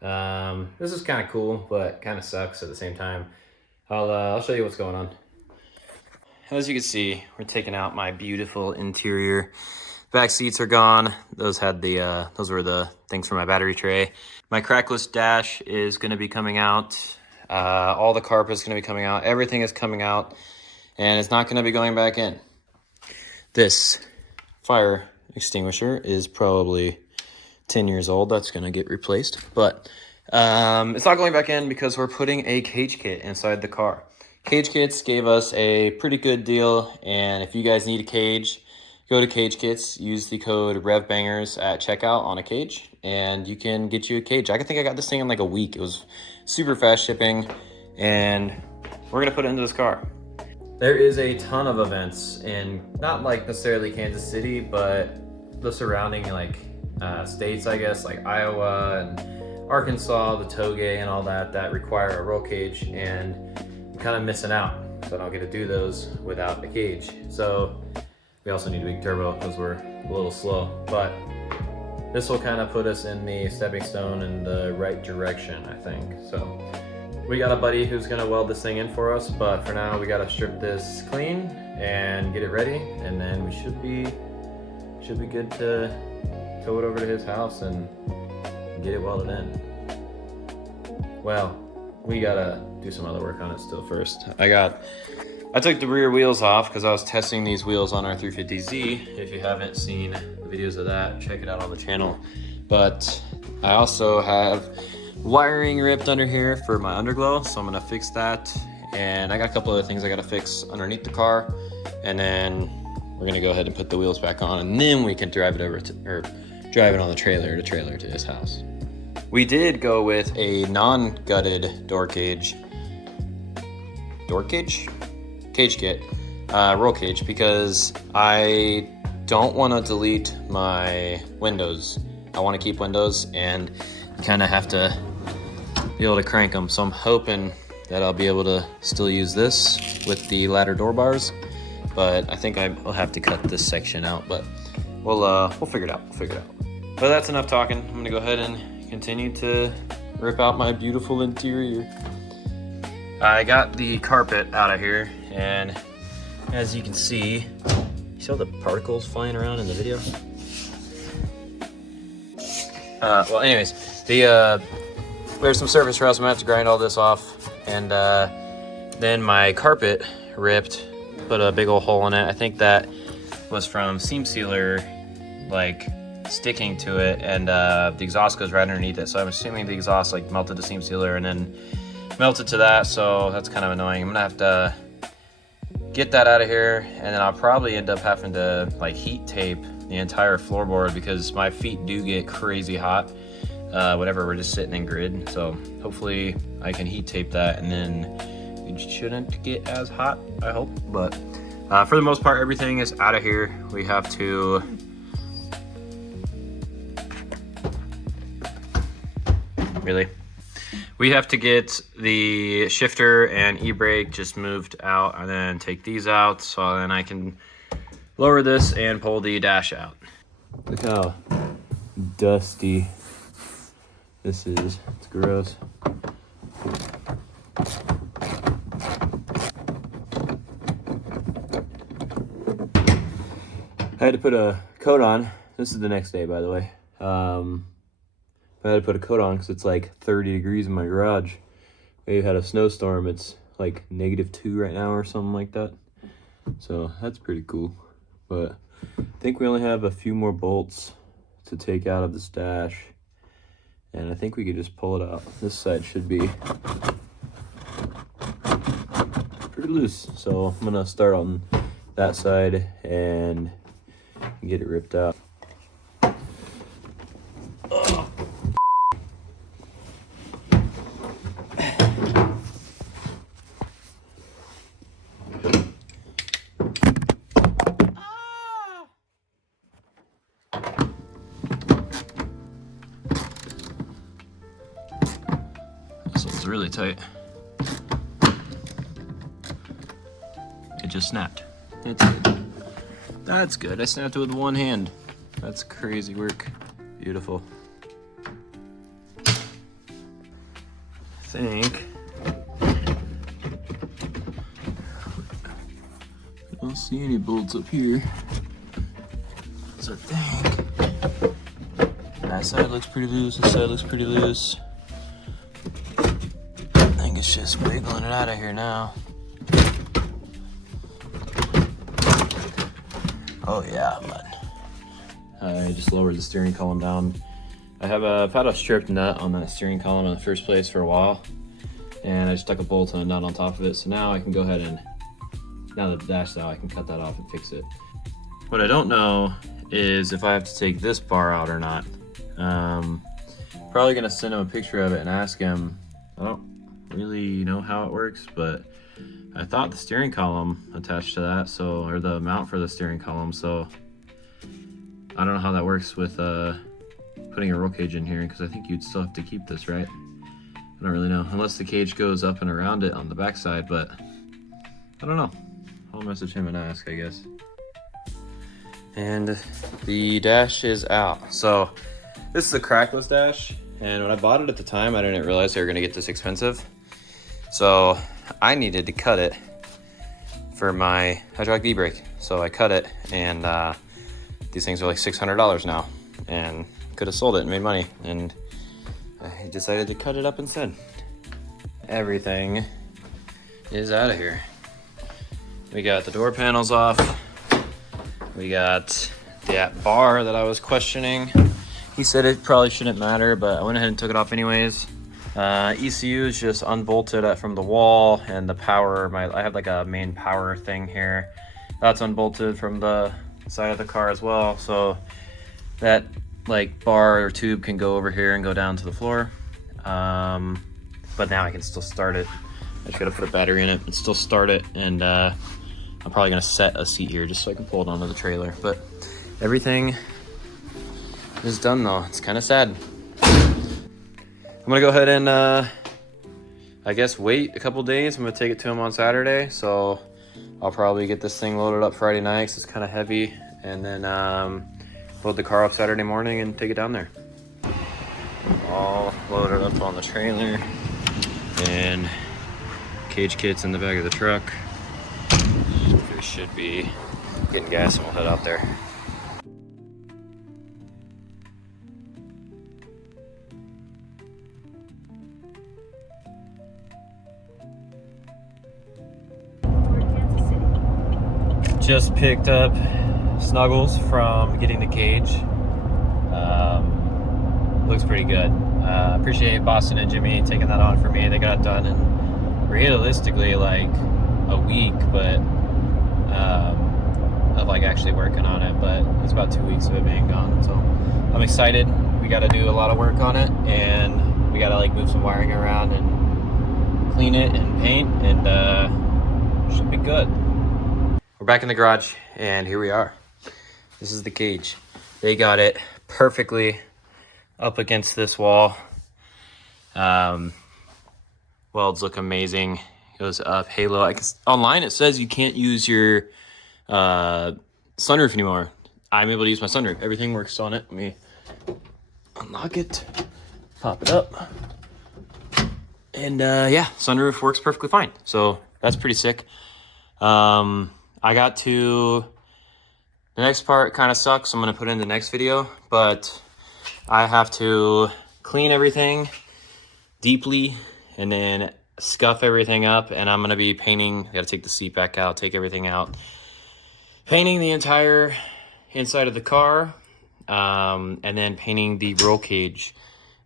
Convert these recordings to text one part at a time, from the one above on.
This is kind of cool, but kind of sucks at the same time. I'll show you what's going on. As you can see, we're taking out my beautiful interior. Back seats are gone. Those were the things for my battery tray. My crackless dash is going to be coming out. All the carpet's going to be coming out. Everything is coming out, and it's not going to be going back in. This fire extinguisher is probably 10 years old. That's going to get replaced, but it's not going back in because we're putting a cage kit inside the car. CageKits gave us a pretty good deal, and if you guys need a cage, go to CageKits, use the code REVBangers at checkout on a cage, and you can get you a cage. I think I got this thing in like a week. It was super fast shipping, and we're gonna put it into this car. There is a ton of events in, not like necessarily Kansas City, but the surrounding states, I guess, like Iowa and Arkansas, the Toge and all that, that require a roll cage, and I'm kind of missing out. So I don't get to do those without a cage. So we also need a big turbo because we're a little slow, but this will kind of put us in the stepping stone in the right direction, I think. So we got a buddy who's gonna weld this thing in for us, but for now we gotta strip this clean and get it ready, and then we should be good to tow it over to his house and get it welded in. Well, we gotta do some other work on it still first. I took the rear wheels off because I was testing these wheels on our 350Z. If you haven't seen the videos of that, check it out on the channel. But I also have wiring ripped under here for my underglow, so I'm gonna fix that. And I got a couple other things I gotta fix underneath the car, and then we're gonna go ahead and put the wheels back on, and then we can drive it over to, or drive it on the trailer to his house. We did go with a non-gutted cage kit, roll cage, because I don't want to delete my windows. I want to keep windows, and you kind of have to be able to crank them. So I'm hoping that I'll be able to still use this with the ladder door bars, but I think I'll have to cut this section out, but we'll figure it out. But that's enough talking. I'm gonna go ahead and continue to rip out my beautiful interior. I got the carpet out of here, and as you can see, you see all the particles flying around in the video? Well, anyways, there's some surface rust. I'm gonna have to grind all this off, and then my carpet ripped, put a big old hole in it. I think that was from seam sealer, sticking to it, and the exhaust goes right underneath it. So I'm assuming the exhaust melted the seam sealer and then melted to that, so that's kind of annoying. I'm gonna have to get that out of here, and then I'll probably end up having to heat tape the entire floorboard because my feet do get crazy hot whenever we're just sitting in grid. So hopefully I can heat tape that, and then it shouldn't get as hot, I hope. But for the most part, everything is out of here. We have to We have to get the shifter and e-brake just moved out, and then take these out so then I can lower this and pull the dash out. Look how dusty this is. It's gross. I had to put a coat on. This is the next day, by the way. I had to put a coat on because it's 30 degrees in my garage. We had a snowstorm. It's -2 right now or something like that. So that's pretty cool. But I think we only have a few more bolts to take out of this dash, and I think we could just pull it out. This side should be pretty loose. So I'm gonna start on that side and get it ripped out. Really tight. It just snapped. It's good. That's good. I snapped it with one hand. That's crazy work. Beautiful. think. I don't see any bolts up here. So I think that side looks pretty loose, this side looks pretty loose. I think it's just wiggling it out of here now. Oh yeah, bud. I just lowered the steering column down. I've had a stripped nut on that steering column in the first place for a while, and I just stuck a bolt and a nut on top of it. So now I can go ahead and, now that the dash is out, I can cut that off and fix it. What I don't know is if I have to take this bar out or not. Probably gonna send him a picture of it and ask him. I don't really know how it works, but I thought the steering column attached to that, so, or the mount for the steering column, so I don't know how that works with putting a roll cage in here, because I think you'd still have to keep this, right? I don't really know, unless the cage goes up and around it on the backside, but I don't know. I'll message him and ask, I guess. And the dash is out. So this is a crackless dash, and when I bought it at the time, I didn't realize they were gonna get this expensive. So I needed to cut it for my hydraulic V-brake. So I cut it, and these things are like $600 now, and could have sold it and made money, and I decided to cut it up instead. Everything is out of here. We got the door panels off. We got that bar that I was questioning. He said it probably shouldn't matter, but I went ahead and took it off anyways. ECU is just unbolted from the wall, and the power, I have like a main power thing here. That's unbolted from the side of the car as well. So that like bar or tube can go over here and go down to the floor. But now I can still start it. I just gotta put a battery in it and still start it. And I'm probably gonna set a seat here just so I can pull it onto the trailer. But everything is done though. It's kind of sad. I'm gonna go ahead and I guess wait a couple days. I'm gonna take it to him on Saturday. So I'll probably get this thing loaded up Friday night because it's kind of heavy. And then load the car up Saturday morning and take it down there. All loaded up on the trailer, and CageKits in the back of the truck. We should be getting gas and we'll head out there. Just picked up Snuggles from getting the cage. Looks pretty good. Appreciate Boston and Jimmy taking that on for me. They got it done in realistically like a week, but of like actually working on it, but it's about 2 weeks of it being gone. So I'm excited. We got to do a lot of work on it, and we got to like move some wiring around and clean it and paint, and should be good. We're back in the garage, and here we are. This is the cage. They got it perfectly up against this wall. Welds look amazing. Goes up, halo. Online it says you can't use your sunroof anymore. I'm able to use my sunroof. Everything works on it. Let me unlock it, pop it up, and yeah, sunroof works perfectly fine. So that's pretty sick. I got to the next part, kind of sucks. I'm gonna put in the next video, but I have to clean everything deeply and then scuff everything up, and I'm gonna be painting. I gotta take the seat back out, take everything out, painting the entire inside of the car, and then painting the roll cage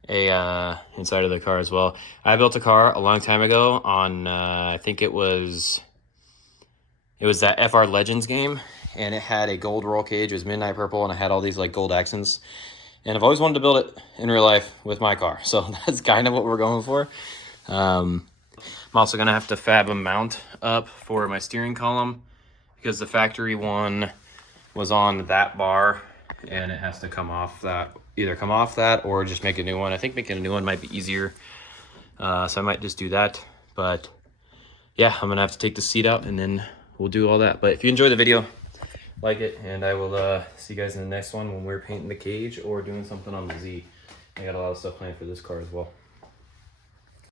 inside of the car as well. I built a car a long time ago on I think it was that FR Legends game, and it had a gold roll cage. It was midnight purple, and it had all these like gold accents. And I've always wanted to build it in real life with my car, so that's kind of what we're going for. I'm also gonna have to fab a mount up for my steering column, because the factory one was on that bar, and it has to come off that, either come off that or just make a new one. I think making a new one might be easier, so I might just do that. But yeah, I'm gonna have to take the seat out, and then we'll do all that. But if you enjoyed the video, like it, and I will see you guys in the next one when we're painting the cage or doing something on the Z. I got a lot of stuff planned for this car as well.